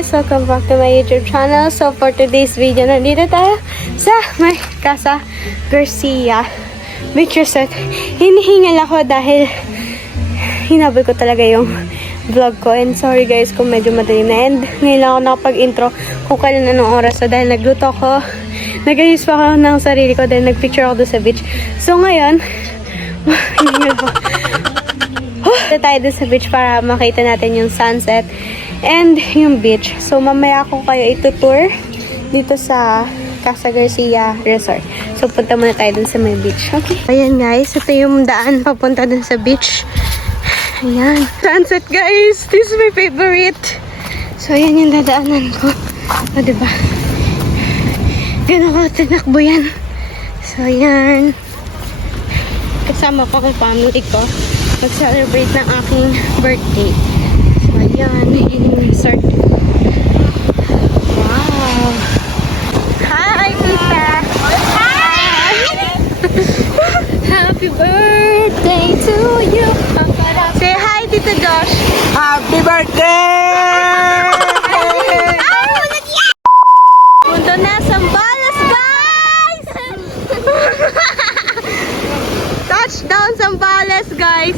guys! Welcome back to my YouTube channel. So for today's video, nandito tayo sa may Casa Garcia Beach Resort. Hinihingal ako dahil hinabol ko talaga yung vlog ko. And sorry guys kung medyo madaling na end. Ngayon lang ako nakapag-intro kung kailan anong oras. So dahil nagluto ako, nag-ayos pa ako ng sarili ko, then nagpicture ako doon sa beach. So ngayon, hinihingal ko. Dito tayo doon sa beach para makita natin yung sunset and yung beach. So mamaya ako kayo itutour dito sa Casa Garcia Resort. So punta muna tayo dun sa may beach. Okay. Ayan guys, ito yung daan papunta dun sa beach. Ayan. Sunset guys! This is my favorite. So ayan yung dadaanan ko. O diba? Ganun ko tinakbo yan. So ayan. Kasama ko ang family ko. Mag-celebrate ng aking birthday. So ayan, yung resort. Wow! Hi, Tita! Hi! Happy birthday to you! Say hi, Tita Josh! Happy birthday! Punta na Zambales, guys! Touchdown Zambales, guys!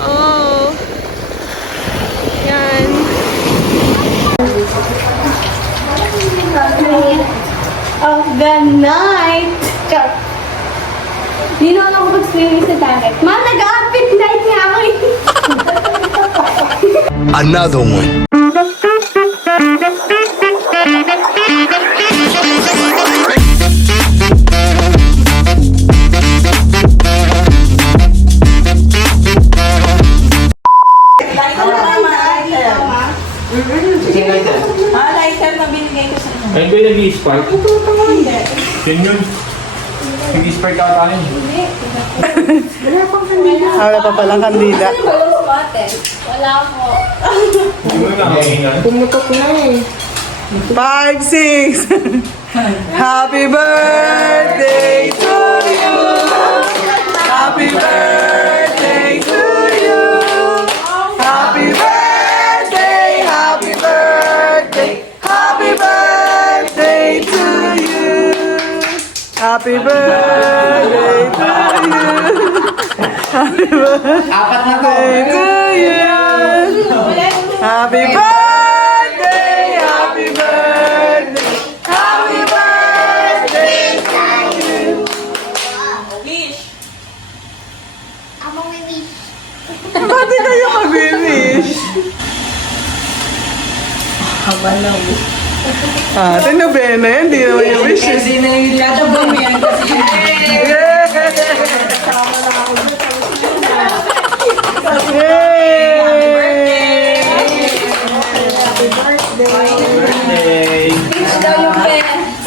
Oh! Yan! Of the night! Di naman ako mag-swimming sa dagat. Ma, nag-outfit night nga ako eh! Another one. Lighter na binigay ko sa inyo. Ayun ba yung nag-i-spark? Yun yun. Nag-i-spark ka ata rin. Wala pa palang kandila. Wala po. Hindi mo lang hangingan. Pumutok na eh. 5, 6. Happy birthday to you. Happy birthday to you. Happy birthday, happy birthday. Happy birthday to you. Happy birthday to you. Happy birthday to you. Happy birthday, happy birthday. Happy birthday to you. Ba't di kayo mag-wish? Ate, nobena yan. Di naman yung wishes. Hindi na yung dadabang mo yan kasi Birthday!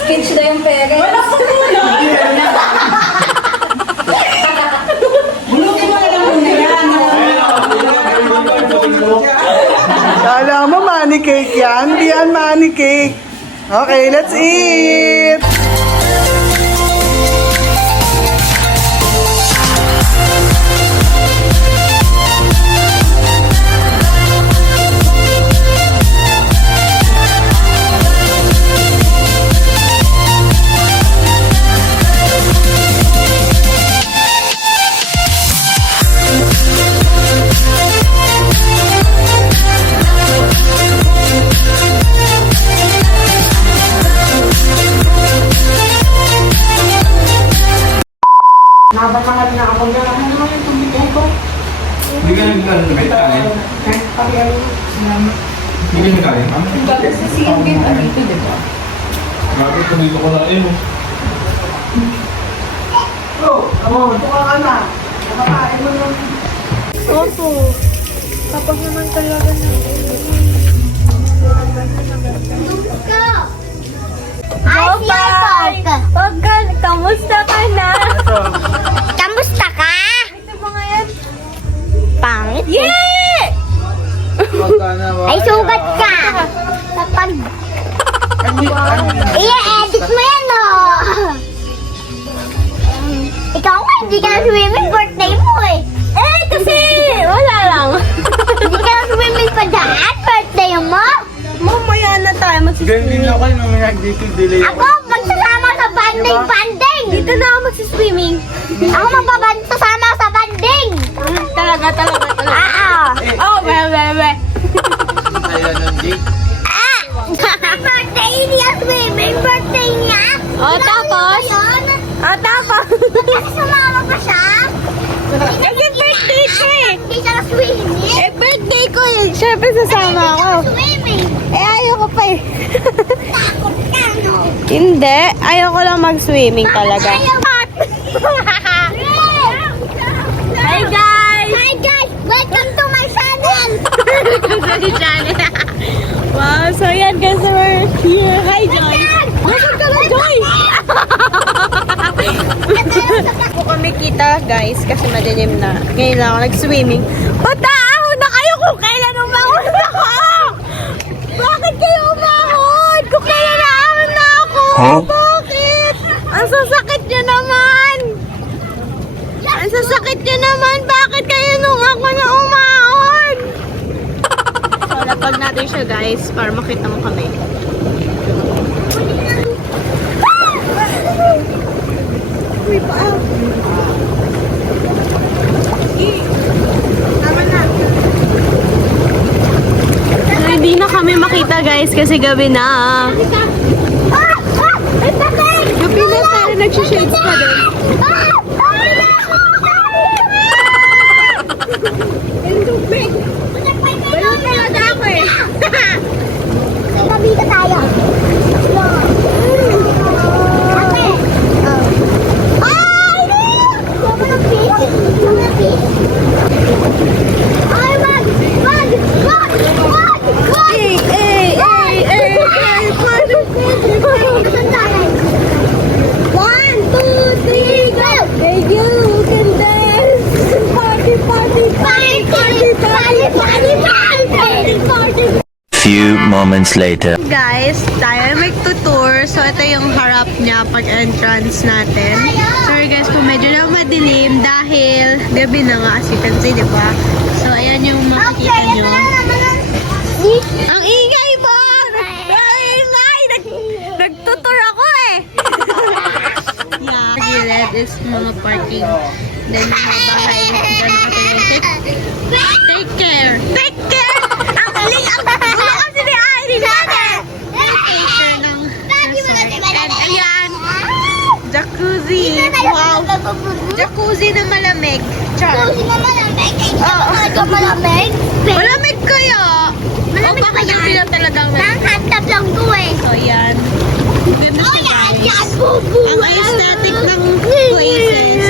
Sketch daw yung pera. Wala ko muna. Bulukin mo na lang muna yan. Kala mo money cake yan? Di yan money cake. Okay, let's eat! Hindi ka nag-nagkabit kain? Hindi ka nagkain, ma'am? Kasi siya game dito, di ba? Grabe, dito ko na rin. Opo. Kapag naman talaga na. Opa! Kamusta ka na? Kamusta ka? Ito mga yan. Pangit. Yeah! Ay, sugat ka. Kapag... I-edit mo yan, oh. Ikaw nga, hindi ka na swimming. Birthday mo, eh. Kasi wala lang. Hindi ka na swimming pa dyan. Birthday mo. Mama, magsiswimming. ako nung nag-dito delay. Ako, magsasama sa banding. Dito na ako magsiswimming. Ako magsasama sa banding. Talaga. Oh, we. Ayaw nun, Jake. Birthday niya, swimming birthday niya. Oh, tapos? Tapos? Kasi sumama pa siya. Kasi birthday ko eh. Hindi siya na-swimming. Eh, birthday ko eh. Siyempre sasama ako. Swimming. Eh, ayoko pa eh. Takot ka, no? Hindi. Ayoko lang mag-swimming talaga. Hi guys! Hi guys! Welcome to my channel! Wow, so yan guys, we're here. Hi, Joy. Nasaan ka na, Joy? Ako kami kita guys, kasi madilim na. Ngayon lang ako nag-swimming. Pataahon na kayo kung kailan umahon ako! Bakit kayo umahon? Kung kailan naahon na ako! Bakit? Ang sasakit nyo naman! Ang sasakit nyo naman! Bakit kayo nung ako na umahon? So, lapag natin siya guys, para makita mo kami. Uy, paa! So, hindi na kami makita guys kasi gabi na. Gabi na tayo nagsishades pa din. Balot talaga ako eh. Kabita tayo. Ate. Ay! Sama ng fish. Sama ng fish. Ay, wag! Wag! Wag! Wag! Wag! Saan tayo? 1, 2, 3, go! Hey, you can dance! Party, party, party, party, party, party, party, party! Few moments later. Guys, tayo magtutour. So, ito yung harap niya pag entrance natin. Sorry guys kung medyo lang madilim dahil gabi na nga as you can see, di ba? So, ayan yung makikita nyo. Ang ingay mo! Ang ingay! Nagtutour ako eh! Yeah. Gilid is mga parking. Then, mga bahay. Then, take care! Take care! Ang galing! Ang gulo kasi ni Airy natin! Take care ng resort. And ayan! Jacuzzi! Wow! Jacuzzi na malamig. Char! Malamig kaya! Malamig kaya? Hindi na talagang Nanghatap lang to eh. So, yan. Ganda Oh, siya, yan, guys. yan, bubu. Ang aesthetic ng places.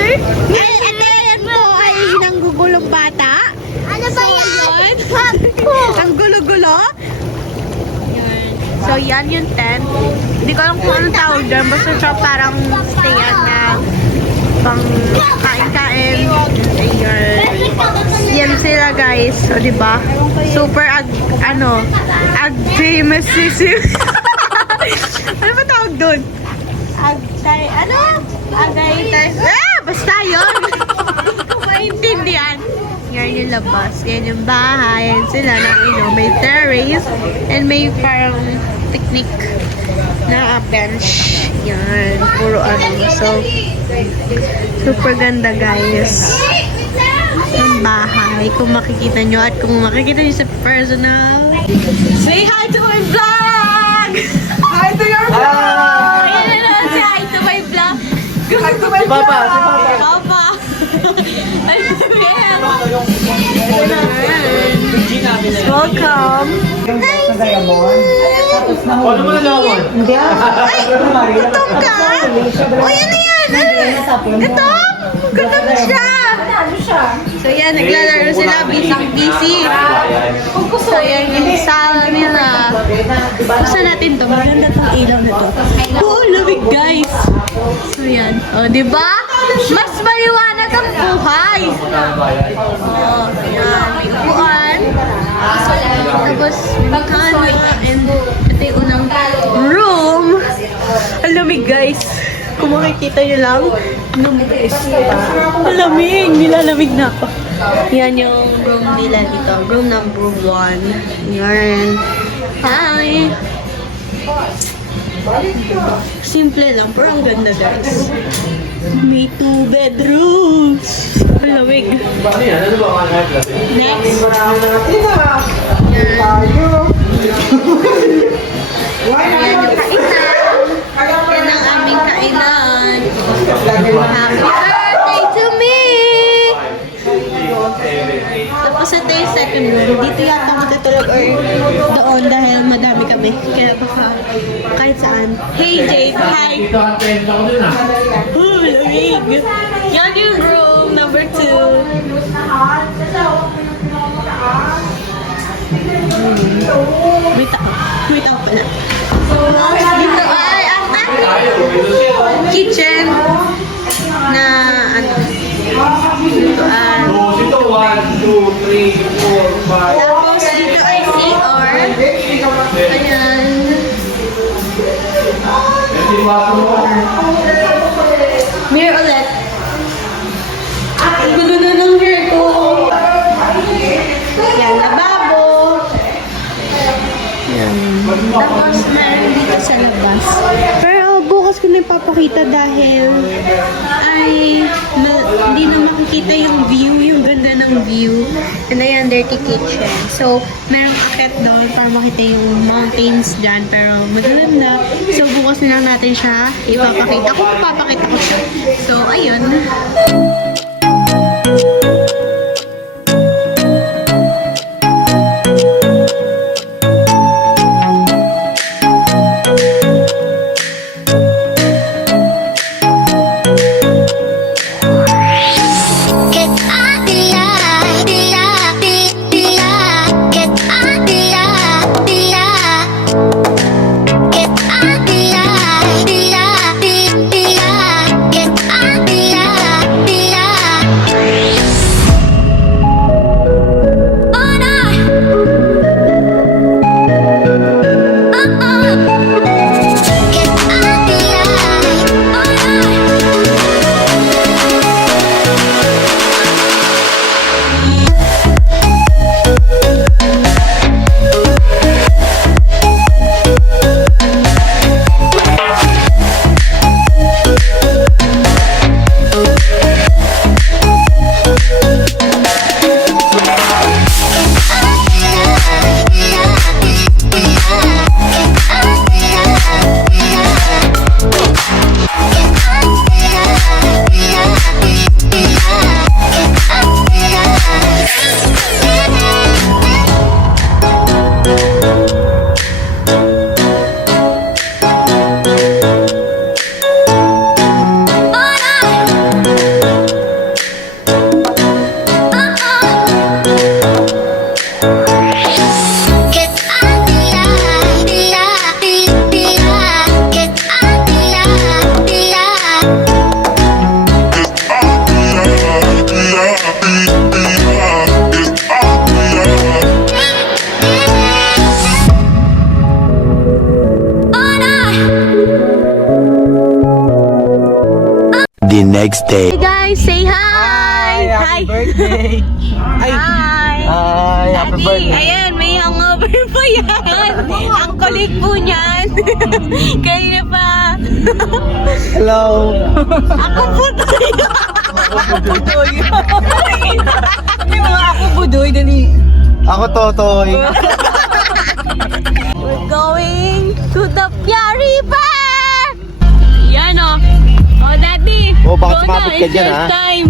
Ay, ate, yan po ay nanggugulong bata. Ano ba yan? Ang gulo-gulo. Yan. So, yan yung tent. Hindi ko alam kung anong tawag dyan. Basta siya parang stayan na pang kain-kain. Ayan. Yan sila, guys. So, diba? Super famous ano ba tawag doon? Basta yun. Hindi ko maintindihan. Yan yung labas. Yan yung bahay. Yan sila na, may terrace. And may parang picnic na bench. Yan. Puro So, super ganda, guys. Yung bahay. Kung makikita nyo at kung makikita nyo sa personal. Say hi to my vlog! Hi to your vlog! Ayan na, say hi to my vlog. Hi to my vlog! Papa! Welcome! Ano mo nalaman? Gutom ka? O, yan na yan! Gutom! Gutom siya! So yan, naglalaro sila, busy. So yan, yung sala nila. Buksan natin to. Maganda tong ilaw na to. Oo, lamig guys. So yan. O, diba? Mas maliwanag ang buhay. O, yan. May upuan. Tapos, may kanin. And ito yung unang room. Ang lamig guys. Kung makikita nyo lang, malamig, nilalamig na ako. Yan yung room nila dito. Room number 1. Yan. Hi! Simple lang, pero ang ganda guys. May 2 bedrooms. Malamig. Next. Yan ang aming kainan. Happy birthday to me! Tapos ito yung second room. Dito yata matutulog or doon dahil madami kami. Kaya baka kahit saan. Hey Jade, hi! Lamig! Yan yung room number 2. Wait ako pala. Dito ay ang ating kitchen na ano. Dito ay Dito, 1, 2, 3, 4, 5. tapos dito ay CR. Ayan. Mirror ulit. Ang gulo na ng hair ko. Yan, lababo. Yan. Tapos meron dito sa labas. Pero bukas ko na ipapakita dahil ay hindi na makikita yung view, yung ganda ng view. And ayan, dirty kitchen. So, merong akit doon para makita yung mountains dyan. Pero maganda. So, bukas na lang natin siya ipapakita. Ako papakita ko siya. So, ayun. Get out the light, the light, the light. Get out the light, the light. Get out the light, the light, the light. Get out the light, the light. Oh no. Get out the light. Oh no. Get out the light, the light, the light. Get out the light, the light. Oh no. The next day. Hey guys, say hi! Happy birthday! Ay! Hi! Ay, happy Daddy, birthday! ayan, may hangover pa yan. Ang kulit po niyan. Kanina pa. Hello! Ako budoy. Ako Budoy! May mga ako budoy, dali. Ako Totoy! We're going to the Pia River! Yan o. Oh, Daddy. Oh, baka go na. sumabot ka It's dyan, your ha? time.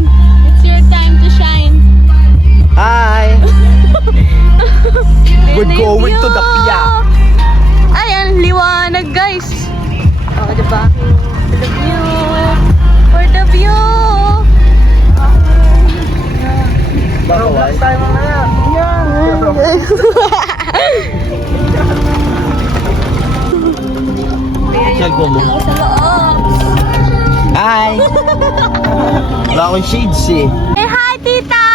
It's your time to shine. Hi! We're Ayan na yung going to the view. Pia. Ayan, liwanag guys. Oh, diba? For the view. For the view. Bawal. Tayo mamaya. Cellphone mo. Tao sa loob. Hi! Wala akong shades eh. Hey, hi, tita!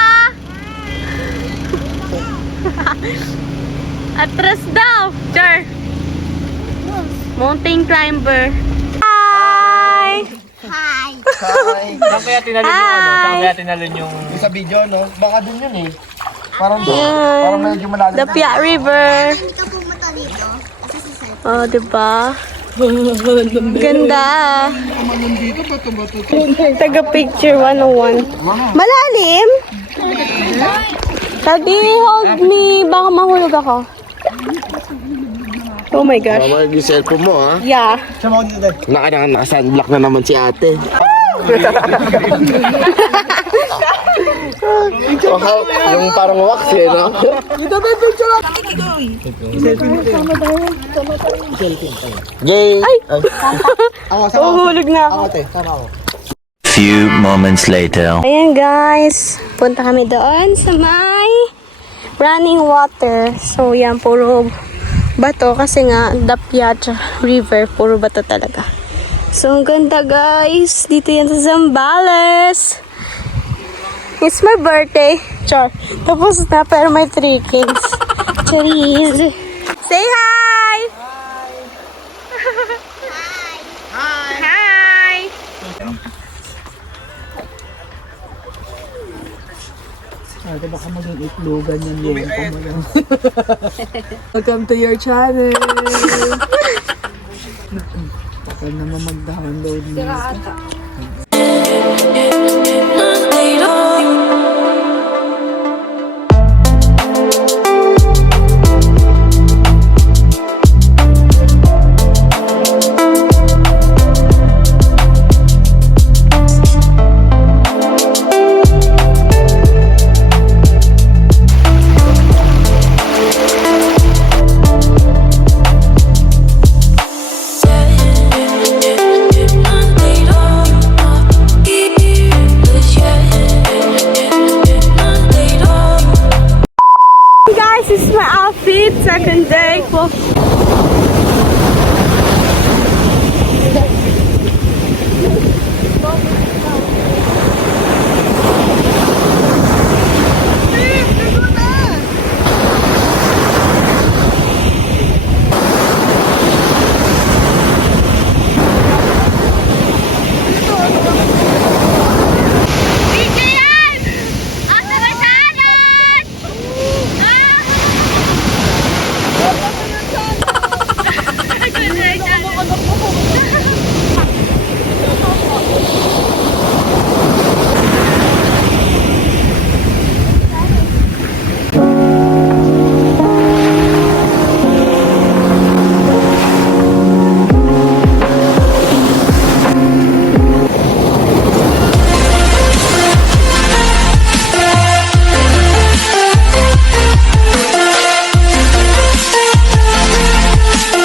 Atras daw. Char. Mountain climber. Hi! Hi. Hi! Saan kaya tinalon yung ano? Saan kaya tinalon yung... Sa video, no? Baka dun yun eh. Parang medyo malalim. The Pia River. Dito pumunta dito. Kasi Oh, diba? Ganda. Taga-picture 101. Malalim? Sabi, hold me. Baka mahulog ako. Oh my gosh. Mama, yung cellphone mo, ha? Yeah. Naka-sunblock na naman si ate. Yung parang wax, eh, no? Gay! Ay! Uhulog na ako. Few moments later. Ayan guys, punta kami doon sa may running water. So yan, puro bato kasi nga Dapyat River, puro bato talaga. So ang ganda guys, dito yan sa Zambales. It's my birthday. Char. Tapos na pero may 3 kids. Charis. Say hi! Hi! Hi! Baka maging itlogan yung lento mo lang. Welcome to your channel! Takal naman mag-download mo. Guys, this is my outfit. Second day.